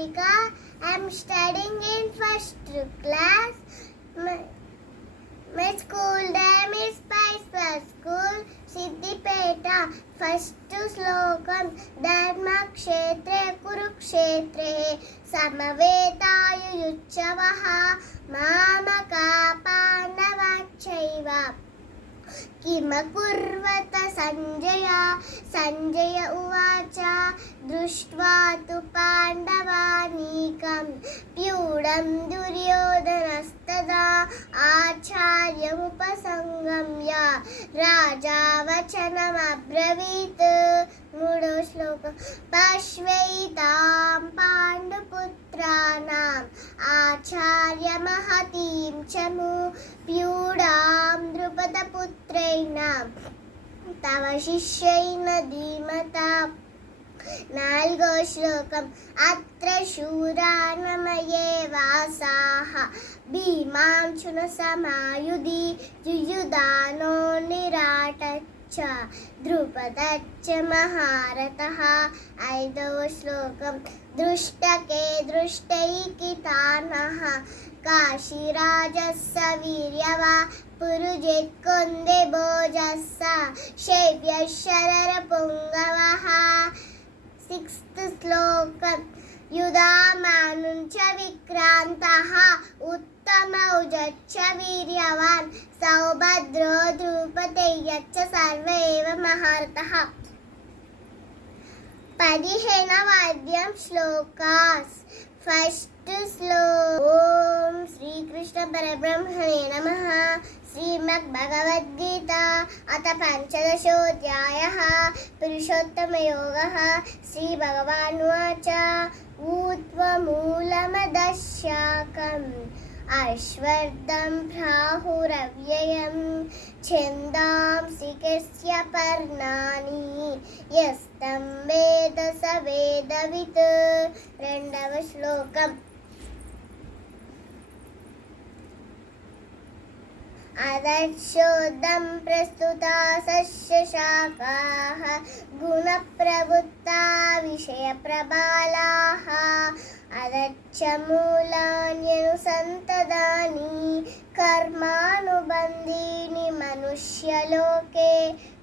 Niharika. I am studying in first class. My school name is Spicer School, Siddipeta. First slokam Dharmakshetre Kurukshetre Samavetaayuchavaha Mamaka Pandavachaiva किमकुर्वत संजय उवाच दृष्ट्वा तु पाण्डवानीकं प्यूढं दुर्योधनस्तदा आचार्यमुपसंगम्य राजा वचनमब्रवीत् मूढो श्लोक पश्वैतां पाण्डुपुत्राणाम् आचार्यमहतीं च प्यूढां द्रुपदपुत्रैणां तव शिष्यैन धीमता नाल्गो श्लोकम् अत्र शूरा नमये वासाः भीमांशुनसमायुधि युयुधानो निराटच्च द्रुपदच्च महारथः ऐदव श्लोकम् दृष्टके दृष्टैकितानः काशीराजस्य वीर्यवा पुरुजित्कुन्दे भोजस्य शैव्यः शररपुङ्गवः सिक्स्थ श्लोकम् युधामानुञ्च विक्रान्तः उत्तमौजश्च वीर्यवान् सौभद्रो द्रुपदेयश्च सर्व एव महारथः 15 वाद्यं श्लोकास् फर्स्ट श्लोक ओम श्री कृष्ण परब्रह्मणे नमः श्रीमद्भगवद्गीता अथ पंचदशोऽध्यायः पुरुषोत्तमयोगः श्रीभगवानुवाच ऊर्ध्वमूलमदशाकम् अश्वत्थं प्राहुरव्ययं छन्दांसि कस्य पर्णानि यस्तं वेद स वेदवित् రెండవ శ్లోకం अदक्षोदं प्रस्तुता सस्यशाखाः गुणप्रवृत्ता विषयप्रबालाः अदक्षमूलान्यनुसन्ततानि कर्मानुबन्धीनि मनुष्यलोके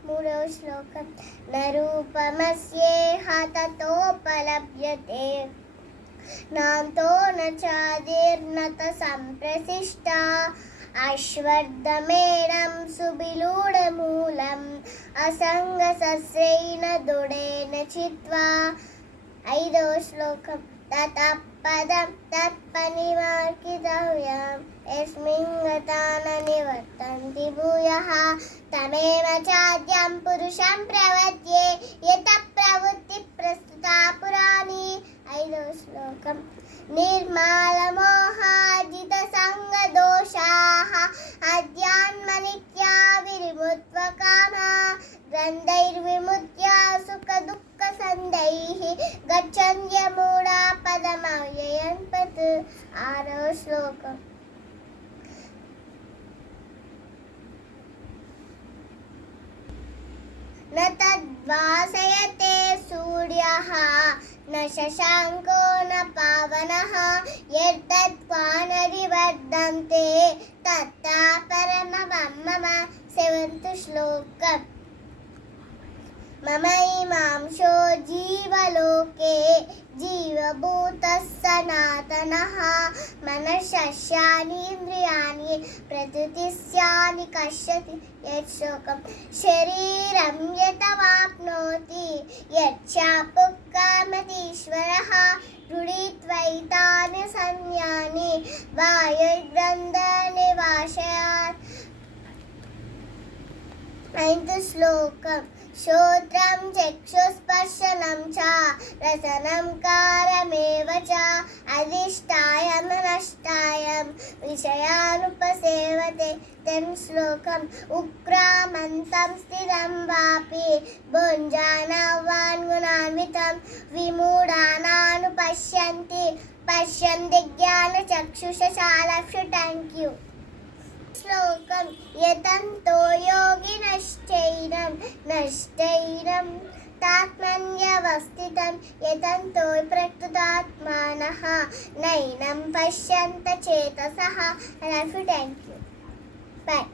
मूढो श्लोकम् न रूपमस्येह ततोपलभ्यते नान्तो न चादिर्नत सम्प्रसिष्टा अश्वत्थमेनं सुबिलूढमूलम् असङ्गसस्येन दृढेन चित्वा ऐदव श्लोकम् ततः पदं तत्परिमार्गितव्यम् यस्मिन् गता न निवर्तन्ति भूयः तमेव चाद्यं पुरुषं प्रपद्ये यतः प्रवृत्तिः प्रस्तुता पुराणी ऐदव श्लोकम् निर्मालमोहाजितसङ्गदोषाः अध्यात्मनित्या विमुक्त्वकामा ग्रन्थैर्विमुच्य सुखदुःखसन्धैः गच्छन्त्यमूढा पदमव्ययं पत् आरव श्लोकम् न तद्वासयते सूर्यः न शशाङ्को न पावनः यत्तत्त्वानरिवर्धन्ते तत्ता परमं मम सेवन्थ श्लोकम् मम इमांशो जीवलोके जीवभूतः सनातनः मनश्शस्यानि इन्द्रियाणि प्रकृतिस्यानि कष्यति यच्छोकम् शरीरं यतवाप्नोति यच्चापुक्कामतीश्वरः गृहीत्वैतानि संज्ञानि वायुर्गन्धनिवासयात् ninth श्लोकम् श्रोत्रं चक्षुस्पर्शनं च रसनं कारमेव च अधिष्ठाय मनष्ठाय विषयानुपसेवते 10th श्लोकम् उक्रामन्तं स्थिरं वापि भुञ्जानवान् गुणान्वितं विमूढानानुपश्यन्ति पश्यन्ति ज्ञानचक्षुषशालाक्षु थैंक यू श्लोकम् यतन्तो योगिनश्चैनं नश्चैनं तात्मन्यव వ్యవస్థితం యతంతో ప్రకృతాత్మానః నైనం పశ్యంత చేతసః. Thank you. బాయ్.